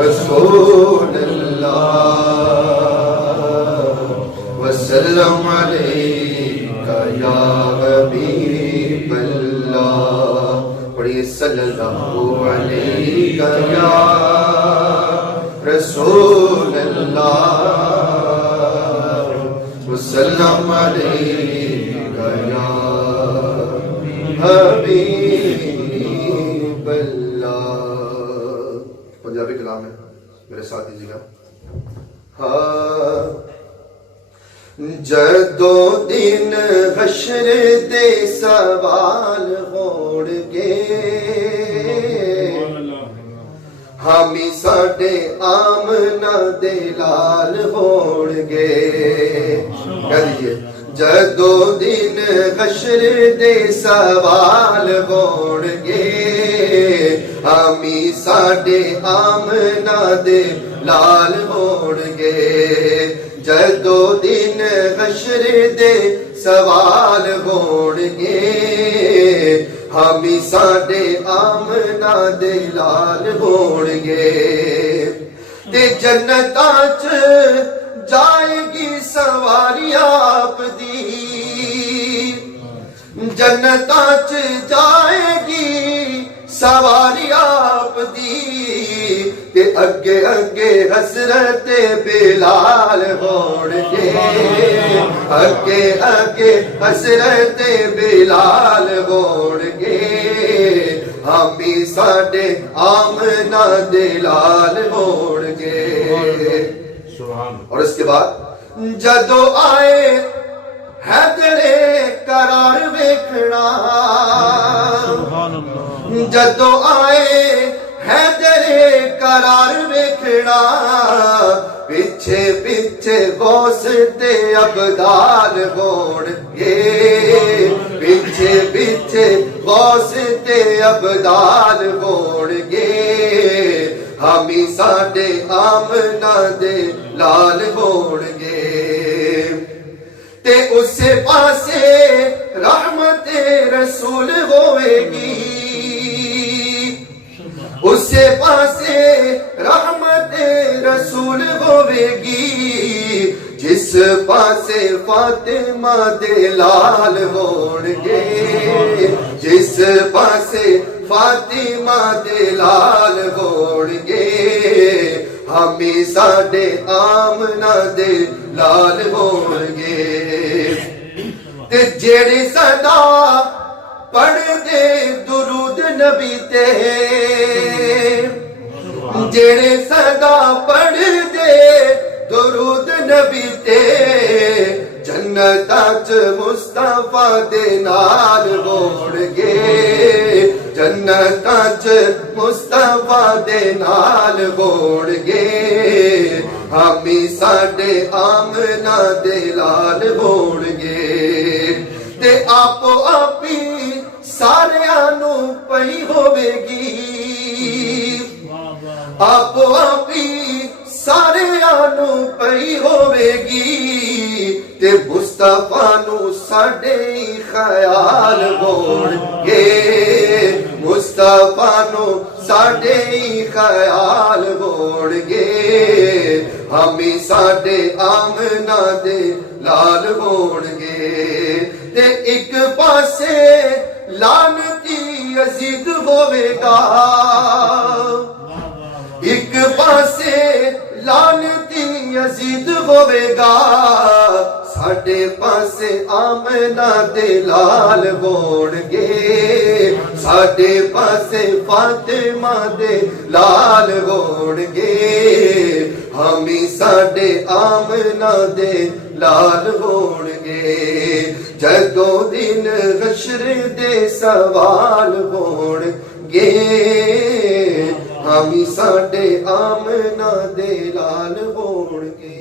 رسول اللہ وسلم علیکہ یا حبیب اللہ. پڑھیے صلی اللہ علیہ یا رسول اللہ وسلم علیکہ یا حبیب اللہ. پنجابی کلام ہے، میرے ساتھ دیجیے گا. جدو دن حشر دے سوال ہوڑ گے حامی ساڈے آمنہ دے لال ہوڑ گے. کہہ دیجئے جدو دن حشر دے سوال ہوڑ گے حامی ساڈے آمنہ دے لال ہوڑ گے. جدو دن حشر دے سوال ہوڑ گے حامی ساڈے آمنہ دے لال ہوڑ گے. تے جنتاں چ جائے گی سواری آپ دی، جنتاں چ جائے گی سواری آپ دی. تے اگے اگے حسرت بلال ہوڑ گے اگے اگے حسرت بلال ہوڑ گے حامی ساڈے آمنہ دے لال ہوڑ گے. اور اس کے بعد جدو آئے حیدر قرار ویکھنا، جدو آئے حیدر قرار ویکھنا پیچھے پیچھے غوث تے ابدال ہوڑ گے پیچھے پیچھے غوث تے ابدال ہوڑ گے حامی ساڈے آمنہ دے لال ہوڑ گے. تے اس پاسے رحمت رسول ہوئے گی، اس پاسے رحمت رسول ہوئے گی جس پاسے فاطمہ دے لال ہوڑ گے جس پاسے فاطمہ دے لال ہوڑ گے حامی ساڈے آمنہ دے لال ہوڑ گے. تے جیڑی صدا پڑھ دے درود نبی تے جیڑے صدا پڑھ دے درود نبی تے جنتاں چ مصطفیٰ دے نال ہوڑ گے جنتاں چ مصطفیٰ دے نال ہوڑ گے حامی ساڈے آمنہ دے لال ہوڑ گے. تے آپو آپی ساریاں نو پئی ہوے گی آپو آپی ساریاں نو پئی ہوے گی تے مصطفیٰ نو ساڈے خیال ہوڑ گے مصطفیٰ نو ساڈے خیال ہوڑ گے حامی ساڈے آمنہ دے لال ہوڑ گے. تے ایک پاسے لعنتی یزید ہوے گا ایک پاسے لعنتی یزید ہوے گا ساڈے پاسے آمنہ دے لال ہوڑ گے ساڈے پاسے فاطمہ دے لال ہوڑ گے حامی ساڈے آمنہ دے لال ہوڑ گے. جدو دن حشر دے سوال ہوڑ گے حامی ساڈے آمنہ دے لال ہوڑ گے.